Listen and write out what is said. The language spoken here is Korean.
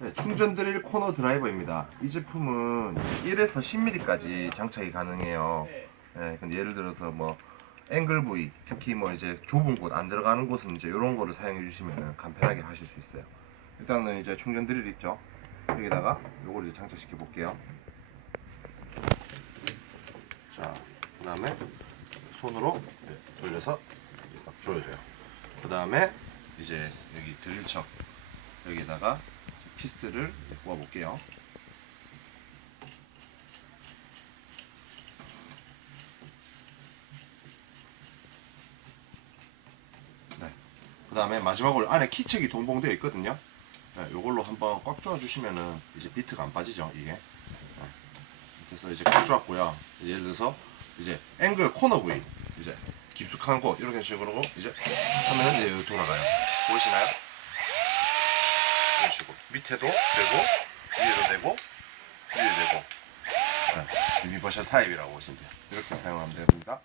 네, 충전 드릴 코너 드라이버입니다. 이 제품은 1에서 10mm까지 장착이 가능해요. 네, 근데 예를 들어서 뭐 앵글 부위, 특히 뭐 이제 좁은 곳, 안 들어가는 곳은 이제 이런 거를 사용해 주시면 간편하게 하실 수 있어요. 일단은 이제 충전 드릴 있죠. 여기다가 요걸 이제 장착시켜 볼게요. 자, 그 다음에 손으로 네, 돌려서 막 조여줘요. 그 다음에 이제 여기 드릴척 여기다가 피스를 꽂아 볼게요. 네. 그 다음에 마지막으로 안에 키책이 동봉되어 있거든요. 네, 요걸로 한번 꽉 조아 주시면은 이제 비트가 안 빠지죠, 이게. 네. 그래서 이제 꽉 조았고요. 예를 들어서 이제 앵글 코너 부위 이제 깊숙한 곳 이런 식으로 이제 하면은 이제 돌아가요. 보이시나요? 이런 식으로 밑에도 되고 위에도 되고 위에도 되고 네, 유니버셜 타입이라고 보시면 돼요. 이렇게 사용하면 됩니다.